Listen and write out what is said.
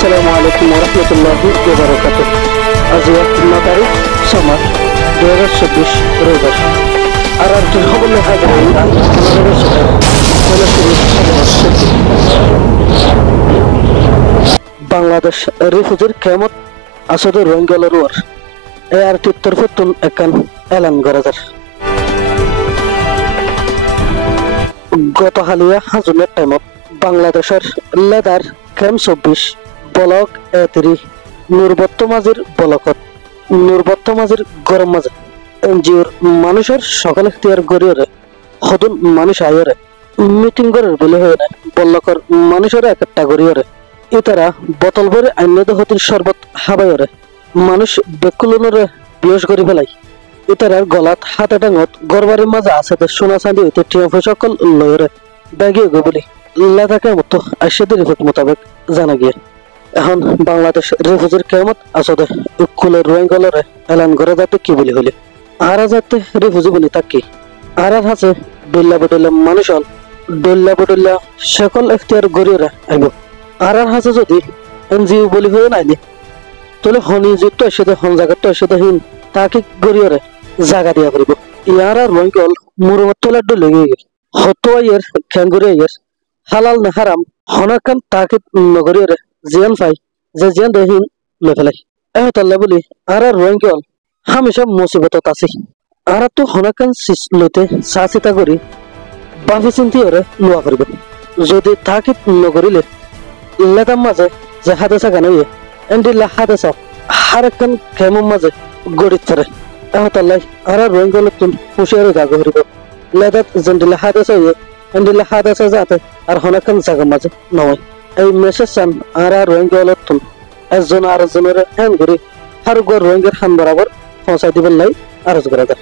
আসসালামু আলাইকুম ওরহমতুল্লাহি ওয়াবারাকাতুহ। আজ 9 তারিখ সোমবার 2024 রোববার। আর একজন খবর হাজির বাংলাদেশ রিফুজির কেমত আসদের রোহিঙ্গালের ওর এর তরফতুন একান এলান করা গত হালিয়া হাজুমের টাইমত বাংলাদেশের লেদার ক্যাম্প 24 ব্লক এ3 নূরবর্তমাজির ব্লকত নূরবর্তমাজির গরম মাঝে এনজিওর মানুষের সকল এখতিয়ার গড়িয়রে হদুন মানুষ আয়রে মিটিং করার বলে হয়ে না বল্লকর মানুষের একটা গড়িয়রে ইতারা বোতল ভরে আইন্যদ হতির শরবত হাবাইরে মানুষ বেকুলনরে বিয়স করি ফেলাই ইতারার গলাত হাতে ডাঙত গরবারের মাঝে আছে সোনা চাঁদি হইতে টিএফ সকল লয়রে ব্যাগিয়ে গো বলি লাদাকে মতো আশাদের রিপোর্ট মোতাবেক জানা গিয়ে এখন বাংলাদেশ রিফুজির কেমত আসলে উকুলের রোহিঙ্গালরে এলান করে যাতে কি বলি হইলে আর যাতে রিফুজি বলি তাক কি আর আছে ডল্লা বডল্লা মানুষ হল ডল্লা বডল্লা সকল এখতিয়ার গড়িয়ে আইব আর হাসে যদি এনজিও বলি হয়ে নাইলে তাহলে হনি যুক্ত এসে হন জায়গাটা এসে হিন তাকে গড়িয়ে জায়গা দিয়া করিব ইয়ার আর রোহিঙ্গল মুরমত তোলার ডলে গিয়ে হতো আইয়ের খ্যাঙ্গুরি আইয়ের হালাল না হারাম হনাকান তাকে নগরীয় জিয়ান ফাই যে জিয়ান দেহিন লে ফেলাই এহতাল্লা বলি আর রোহিঙ্গল হামেশা মুসিবতত আছে আর তো হনাকান লইতে সাচিতা করি বাফি চিন্তি ওরে লোয়া করিব যদি তাকে নগরিলে লেদাম মাঝে যে হাদেসা গানাইয়ে এন্ডিল্লা হাদেসা হারাকান খেমুম মাঝে গড়িত ধরে এহতাল্লাই আর রোহিঙ্গল তুন হুশিয়ারি গা গহরিব লেদাত জেন্ডিল্লা হাদেসা হইয়ে এন্ডিল্লা হাদেসা যাতে আর হনাকান জাগা মাঝে নয় এই মেসেজ চান আর রোহিঙ্গা তুন একজন আর একজনের হ্যান ঘুরি আর রোহিঙ্গার হান বরাবর পৌঁছাই দিবেন লাই আরজ করা যায়।